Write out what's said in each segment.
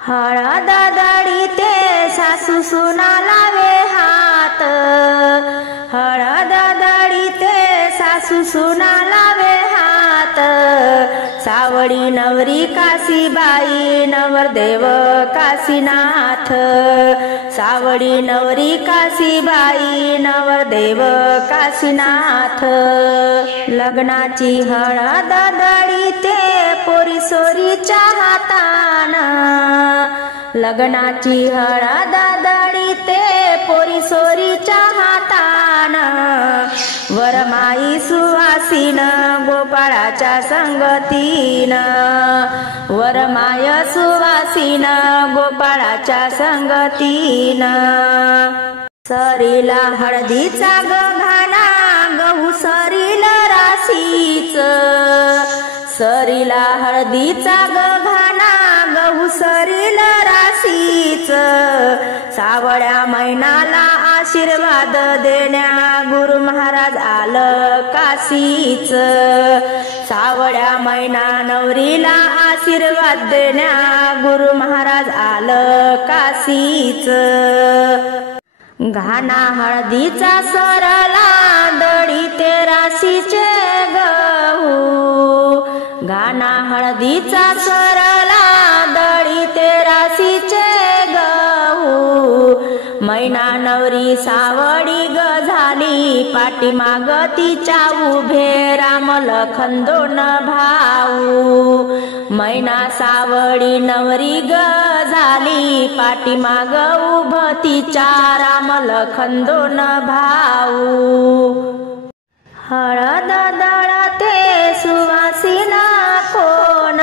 हळद दळीते सासू सुना लावे हात, हळद दळीते सासू सुना लावे हात। सावळी नवरी काशीबाई नवरदेव काशीनाथ, सावळी नवरी काशीबाई नवरदेव काशीनाथ। लग्नाची हळद दळीते पोरी सोरीच्या हातान, लग्नाची हळद दळीते पोरी सोरीच्या हातान। वरमाई सुवासीन गोपाळाच्या संगतीन, वरमाय सुवासीन गोपाळाच्या संगतीन। सरीला हळदीचा गघाना गहू सरील राशीच, सरीला हळदीचा गघाना गहू सरील राशीच। सावळ्या मैनाला आशीर्वाद देण्या गुरु महाराज आलं काशीच, सावळ्या मैना नवरीला आशीर्वाद देण्या गुरु महाराज आलं काशीच। घाना हळदीचा सरला दळीते राशीचे गहू, घाना हळदीचा सरला दळीते राशीचे गहू। मैना नवरी सावळी ग झाली पाठीमाग तिच्या उभे राम लखन दोन भाऊ। मैना सावळी नवरी ग झाली पाठीमाग उभ तिच्या राम लखन दोन भाऊ। हळद दळते सुवासिना कोण,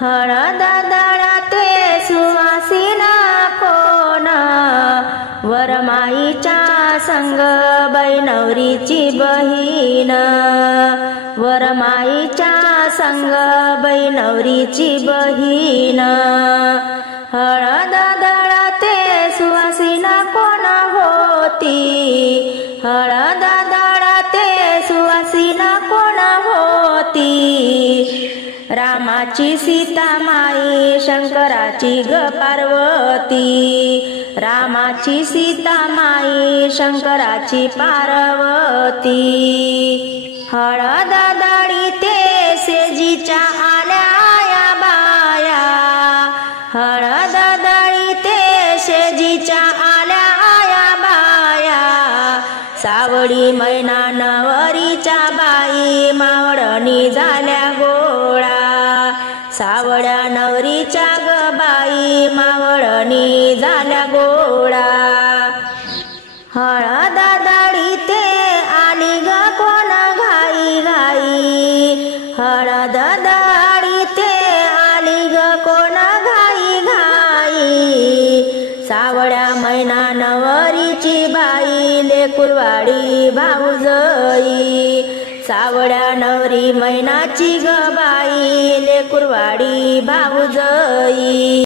हळद दळते सुवासिना कोण। वरमाईच्या संग बाई नवरीची बहीण, वरमाईच्या संग बाई नवरीची बहीण। हळद दळते सुवासिना कोण होती, हळद दळते सुवासिना कोण होती। रामाची सीता माई शंकराची ग पार्वती, रामाची सीता माई शंकराची पार्वती। हळद दळीते सेजीच्या आल्या आया बाया, हळद दळीते सेजीच्या आल्या आया बाया। सावळी मैना नवरीच्या बाई मावळणी झाल्या गोळा, सावळ्या नवरीच्या ग बाई मावळणी झाल्या गोळा। हळद दळीते आली ग कोण घाई घाई, हळद दळीते आली ग कोण घाई घाई। सावळ्या मैना नवरीची बाई लेकुरवाडी भाऊजई, सावळ्या नवरी मैनाची ग बाई लेकुरवाडी भाऊजई।